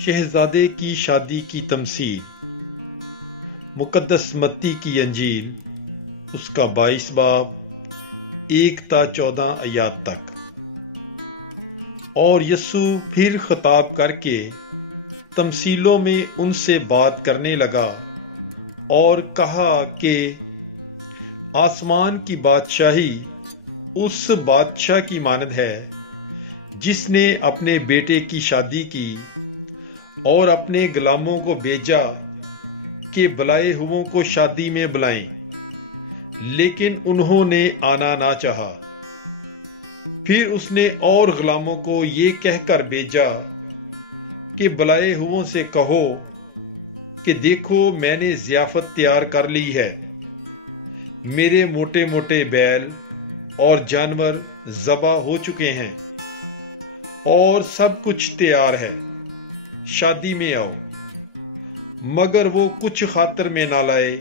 شہزادے کی شادی کی تمثیل، مقدس متی کی انجیل، اس کا 22 باب 1 تا 14 آیات تک۔ اور یسوع پھر خطاب کر کے تمثیلوں میں ان سے بات کرنے لگا اور کہا کہ آسمان کی بادشاہی اس بادشاہ کی مانند ہے جس نے اپنے بیٹے کی شادی کی اور اپنے غلاموں کو بھیجا کہ بلائے ہوئوں کو شادی میں بلائیں، لیکن انہوں نے آنا نہ چاہا۔ پھر اس نے اور غلاموں کو یہ کہہ کر بھیجا کہ بلائے ہوئوں سے کہو کہ دیکھو میں نے ضیافت تیار کر لی ہے، میرے موٹے موٹے بیل اور جانور ذبح ہو چکے ہیں اور سب کچھ تیار ہے، شادی میں آؤ۔ مگر وہ کچھ خاطر میں نہ لائے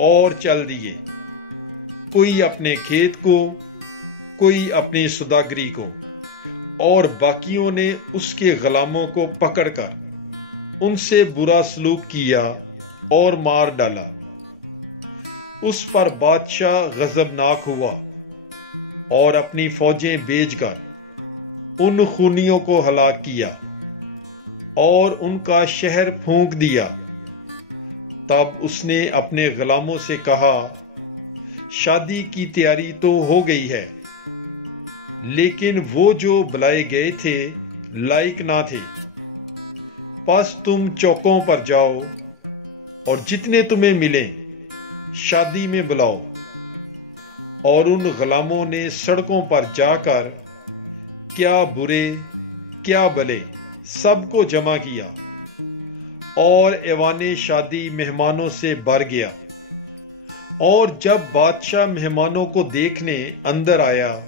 اور چل دیے، کوئی اپنے کھیت کو، کوئی اپنی سوداگری کو، اور باقیوں نے اس کے غلاموں کو پکڑ کر ان سے برا سلوک کیا اور مار ڈالا۔ اس پر بادشاہ غضبناک ہوا اور اپنی فوجیں بھیج کر ان خونیوں کو ہلاک کیا اور ان کا شہر پھونک دیا۔ تب اس نے اپنے غلاموں سے کہا، شادی کی تیاری تو ہو گئی ہے، لیکن وہ جو بلائے گئے تھے لائق نہ تھے۔ پس تم چوکوں پر جاؤ اور جتنے تمہیں ملیں شادی میں بلاؤ۔ اور ان غلاموں نے سڑکوں پر جا کر کیا برے کیا بھلے سب کو جمع کیا، اور ایوان شادی مہمانوں سے بھر گیا۔ اور جب بادشاہ مہمانوں کو دیکھنے اندر آیا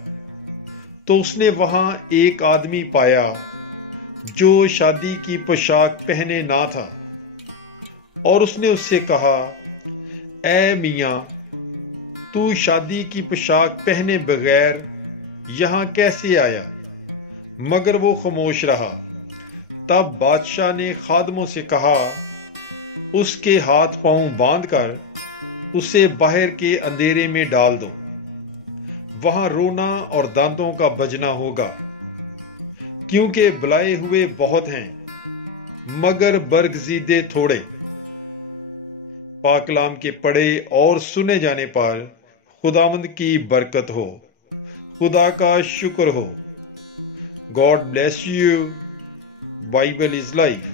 تو اس نے وہاں ایک آدمی پایا جو شادی کی پوشاک پہنے نہ تھا، اور اس نے اس سے کہا، اے میاں، تو شادی کی پوشاک پہنے بغیر یہاں کیسے آیا؟ مگر وہ خاموش رہا۔ تب بادشاہ نے خادموں سے کہا، اس کے ہاتھ پاؤں باندھ کر اسے باہر کے اندھیرے میں ڈال دو، وہاں رونا اور دانتوں کا بجنا ہوگا، کیونکہ بلائے ہوئے بہت ہیں مگر برگزیدے تھوڑے۔ پاک کلام کے پڑھے اور سنے جانے پر خداوند کی برکت ہو، خدا کا شکر ہو۔ God bless you. Bible is life.